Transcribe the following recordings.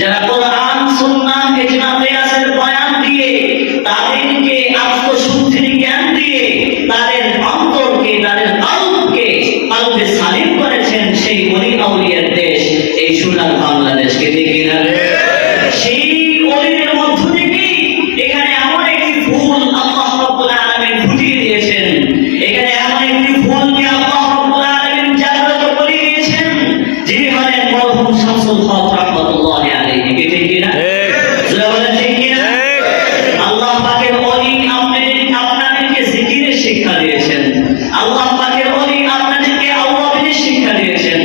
যারা কোরআন সুন্নাহ ইজমা কিয়াসের বয়ান দিয়ে তাদেরকে আত্মশুদ্ধির জ্ঞান দিয়ে তাদের অন্তরকে তাদের কলবে সালিম করেছেন, সেই ওলি আউলিয়ার দেশ এই সোনার বাংলাদেশকে দেখি না। সেই ওলিদের মধ্য থেকে এখানে এমন একটি ফুল আল্লাহ রাব্বুল আলামিন ফুটিয়ে দিয়েছেন, এখানে এমন একটি ফুলকে আল্লাহ রাব্বুল আলামিন জাগ্রত করে দিয়েছেন, যিনি হলেন মরহুম শামসুল হক রাহমাতুল্লাহি আলাইহি। কে ঠিক কিনা? যারা বলেন ঠিক কিনা? আল্লাহ পাকের ওলি আপনাদেরকে জিকিরের শিক্ষা দিয়েছেন, আল্লাহ পাকের ওলি আপনাদেরকে আওয়াবিনের শিক্ষা দিয়েছেন,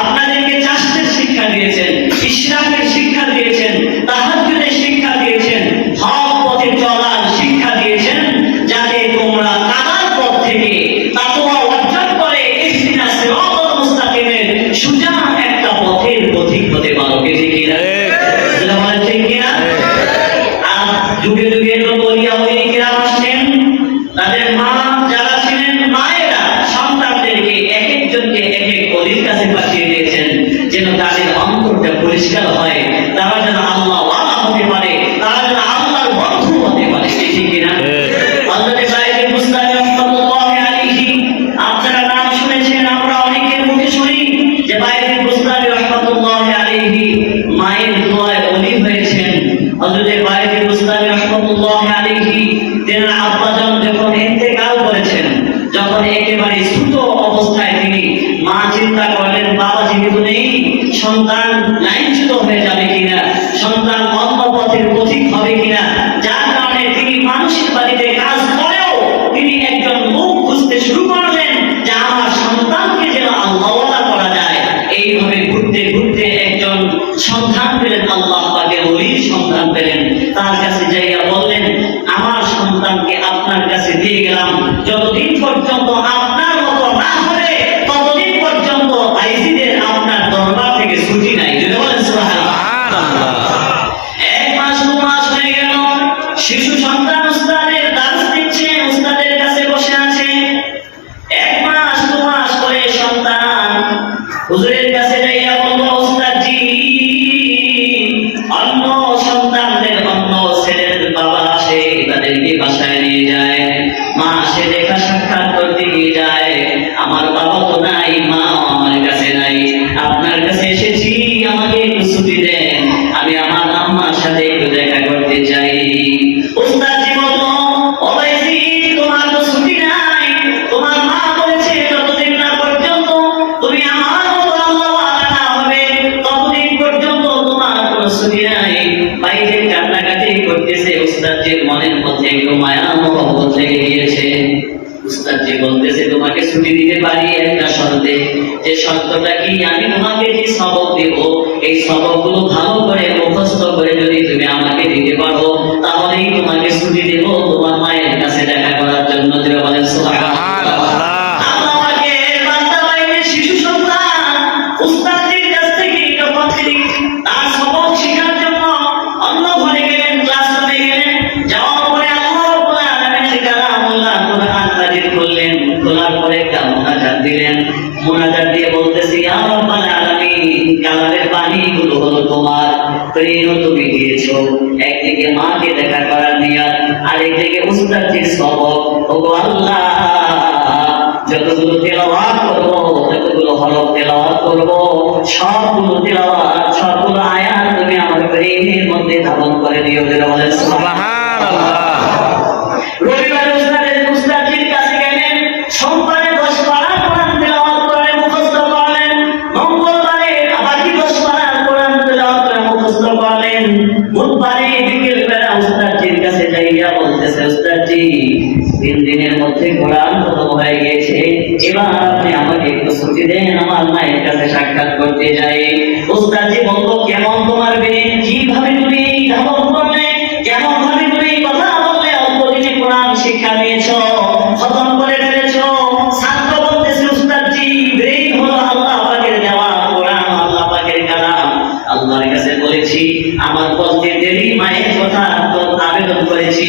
আপনাদেরকে চাষের শিক্ষা দিয়েছেন, ইশরাকের শিক্ষা দিয়েছেন, তাহাজ্জুদের শিক্ষা দিয়েছেন, হক পথে চলার শিক্ষা দিয়েছেন, যাতে তোমরা কাদার পথ থেকে তাকওয়া অর্জন করে ইহদিনাস সিরাতাল মুস্তাকিমের সোজা একটা পথের পথিক হতে পারো। কে ঠিক কিনা? যারা বলেন ঠিক কিনা? আর যুগে যুগে যত ওলি আউলিয়া কিরাম আসছেন, তাদের মা যারা ছিলেন মায়েরা সন্তানদেরকে এক একজনকে এক এক ওলির কাছে পাঠিয়ে দিয়েছেন, যেন তাদের অন্তরটা পরিষ্কার হয়, তারা যেন আল্লাহ ওয়ালা হতে পারে, তারা যেন আল্লাহর বন্ধু হতে পারে। ঠিক কিনা? হযরত সাইয়েদ মুস্তাফা রাহমাতুল্লাহি আলাইহি, আপনারা নাম শুনেছেন, আমরা অনেকের মুখে শুনি যে সাইয়েদ মুস্তাফা রাহমাতুল্লাহি আলাইহি মায়ের দোয়ায় ওলি হয়েছেন। হযরত সাইয়েদ মুস্তাফা রাহমাতুল্লাহি আলাইহি তেনার আব্বাজান যখন ইন্তেকাল করেছেন, যখন একেবারে ছোট অবস্থায় তিনি মা চিন্তা করলেন বাবা জীবিত নেই, সন্তান লাইনচ্যুত হয়ে যাবে কিনা, সন্তান অন্য পথের পথিক হবে কিনা, যার কারণে তিনি মানুষের বাড়িতে কাজ করেও তিনি একজন লোক খুঁজতে শুরু করলেন যে আমার সন্তানকে যেন আল্লাহওয়ালা করা যায়। এইভাবে ঘুরতে ঘুরতে একজন সন্তান পেলেন, আল্লাহ পাকের ওলির সন্তান পেলেন। তার কাছে যাইয়া বললেন, আমার সন্তানকে আপনার কাছে দিয়ে গেলাম, যতদিন পর্যন্ত আপনার মতো না হবে ততদিন পর্যন্ত আইজিদের আপনার দরবার থেকে ছুটি নাই। যদি বলেন সুবহানাল্লাহ। এক মাস দু মাস হয়ে গেল, শিশু সন্তান উস্তাদের দাস দিচ্ছে, উস্তাদের কাছে বসে আছে। এক মাস দু মাস পরে সন্তান হুজুরের কাছে যাইয়া বলল, উস্তাদজি, অন্য সন্তানদের অন্য ছেলের বাবা আসে, তাদেরকে বাসায় নিয়ে যায়, মা আসে দেখা সাক্ষাৎ করতে নিয়ে যায়, আমার বাবা তো নাই, মা আমার কাছে নাই, আপনার কাছে এসেছি, আমাকে একটু ছুটি দেন, আমি আমার আম্মার সাথে একটু দেখা করতে চাই। উস্তাদজি বলল, ও ভাইজি, তোমার তো ছুটি নাই, তোমার মা বলেছে যতদিন না পর্যন্ত তুমি আমার মতো আল্লাহওয়ালা না হবে ততদিন পর্যন্ত তোমার কোনো ছুটি নাই। বাইরে কান্নাকাটি করতেছে, উস্তাদজির মনের মধ্যে একটু মায়া মহব্বত লেগে গিয়েছে। উস্তাদজি বলতেছে, তোমাকে ছুটি দিতে পারি একটা শর্তে। যে শর্তটা কি? আমি তোমাকে যে সবক দেব, এই সবকগুলো ভালো করে মুখস্থ করে যদি তুমি আমাকে দিতে পারো, তাহলেই তোমাকে ছুটি দেব তোমার মায়ের কাছে দেখা করার জন্য। যারা বলেন সুবহানাল্লাহ। আল্লাহ পাকের বান্দা বাইরে শিশু সন্তান উস্তাদজির কাছ থেকে যখন তিনি তার সবক শেখার জন্য অন্য ঘরে গেলেন, ক্লাসরুমে গেলেন, যাওয়ার পরে আল্লাহ রাব্বুল আলামিনের কালামুল্লাহ কোরআন নাযিল করলেন, খোলার পরে একটা মুনাজাত দিলেন, মুনাজাত দিয়ে বলতেছি, ইয়া রাব্বুল আলামিন, কালামের বাণীগুলো হলো তোমার, প্রেরণ তুমি দিয়েছো, একদিকে মাকে দেখা করার নিয়ত, আরেকদিকে উস্তাদজির সবক। ওগো আল্লাহ, যতগুলো তেলাওয়াত করব, যতগুলো হরফ তেলাওয়াত করব, সবগুলো তেলাওয়াত, সবগুলো আয়াত তুমি আমার প্রেমের মধ্যে ধারণ করে দিও। যারা বলেন সুবহানাল্লাহ। রবিবারে উস্তাদজির কাছে গেলেন, সোমবারে 10 পারা কোরআন তেলাওয়াত করে মুখস্থ করলেন, মঙ্গলবারে আবার 10 পারা কোরআন তেলাওয়াত করে মুখস্থ করলেন, বুধবারে বিকেল বেলা উস্তাদজির কাছে যাইয়া বলতেছে, উস্তাদজি, 3 দিনের মধ্যে কোরআন খতম হয়ে গেছে, এবার আপনি আমাকে একটু ছুটি দেন, আমার মায়ের কাছে সাক্ষাৎ করতে যাই। উস্তাদজি বলল, কেমন তোমার বেন, কিভাবে তুমি ধাবন করলে, কেমন ভাবে তুমি কথা বললে, অল্পদিনে কোরআন শিক্ষা নিয়েছো, খতম করে ফেলেছো। ছাত্র বলতেছে, উস্তাদজি, ব্রেন হলো আল্লাহ পাকের দেওয়া কোরআন, আল্লাহ পাকের কালাম, আল্লাহর কাছে বলেছি, আমার বলতে দেরি, মায়ের কথা আবেদন করেছি,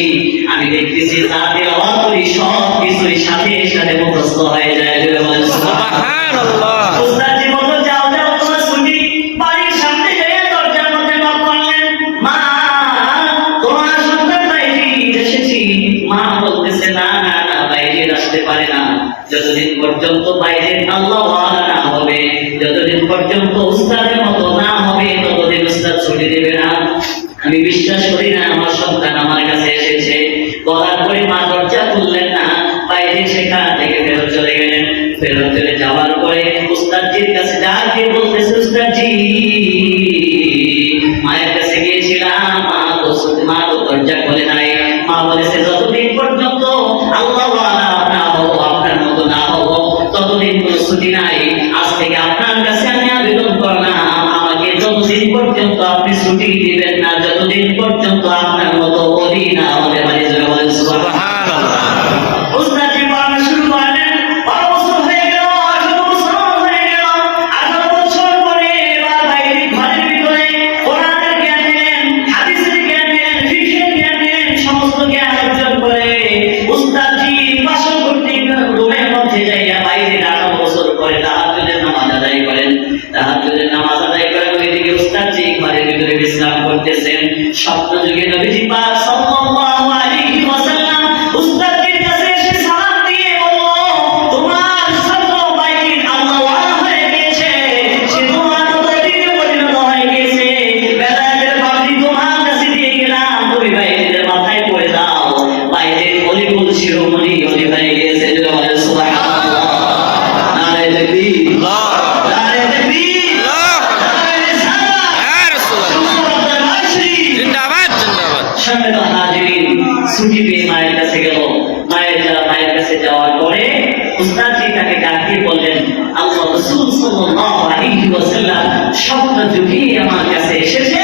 আমি দেখতেছি তা তেলাওয়াত করি, সব কিছুই সাথে সাথে মুখস্থ হয়ে যায়। সুবহানাল্লাহ। উস্তাদজি বলল, যাও যাও, তোমার ছুটি, বাড়ির সামনে গিয়ে দরজার মধ্যে নক যতদিন পর্যন্ত বাইরে আল্লাহ ওয়ালা না হবে, যতদিন পর্যন্ত উস্তাদের মতো না হবে, ততদিন উস্তাদ ছুটি দেবে না। আমি বিশ্বাস করি না আমার সন্তান আমার কাছে এসেছে, বলার পরে মা দরজা খুললেন না, বাইরে সেখান থেকে ফেরত চলে গেলেন। ফেরত চলে যাওয়ার পরে উস্তাদজির কাছে ডাক দিয়ে বলতেছে, উস্তাদজি মায়ের কাছে গিয়েছিলাম, মা তো দরজা খুলে নাই। মা বলেছে যতদিন পর্যন্ত আল্লাহ ওয়ালা না হবো, আপনার মতো না হবো, ততদিন কোনো ছুটি নাই। আজ থেকে আপনার কাছে আমি আবেদন করলাম, আমাকে যতদিন পর্যন্ত আপনি ছুটি দিবেন না, যতদিন পর্যন্ত আপনার মতো অলি না হতে পারি। বলেন সুবহানাল্লাহ। উস্তাদজি পড়ানো শুরু করলেন, 12 বছর হয়ে গেল, 18 বছর হয়ে গেল। 18 বছর পরে এবার বাইরে ঘরের ভিতরে কোরআনের জ্ঞান দিলেন, হাদিসের জ্ঞান দিলেন, ফিকহের জ্ঞান দিলেন, সমস্ত জ্ঞান অর্জন করে উস্তাদজি পার্শ্ববর্তী রুমের মধ্যে যাইয়া বাইরে 18 বছর পরে তাহাজ্জুদের নামাজ আদায় করেন। তাহাজ্জুদের নামাজ আদায় করেন, ওইদিকে উস্তাদজি ঘরের ভিতরে বিশ্রাম করতেছেন। স্বপ্ন যুগে নবীজি পাক সাল্লাল্লাহু আলাইহি ওয়াসাল্লাম উস্তাদজির কাছে এসে সালাম দিয়ে বলল, তোমার ছাত্র বাইরে আল্লাহ ওয়ালা হয়ে গেছে, সে তোমার মতো দিনে পরিণত হয়ে গেছে। বেলায়েতের পাগড়ি তোমার কাছে দিয়ে গেলাম, তুমি বাইরের মাথায় পড়ে দাও। বাইরের অলিকুল শিরোমণি অলি হয়ে গেছে। বলেন সুবহানাল্লাহ। নারে তাকবীর, নারে তাকবীর, নারে রিসালাত, ইয়া রাসূলুল্লাহ, জিন্দাবাদ জিন্দাবাদ। সম্মানিত হাজিরিন, ছুটি পেয়ে মায়ের কাছে গেল। মায়ের কাছে যাওয়ার পরে উস্তাদজি তাকে ডাক দিয়ে বললেন, আল্লাহ রাসূল সাল্লাল্লাহু আলাইহি ওয়াসাল্লাম স্বপ্ন যুগে আমার কাছে এসেছে,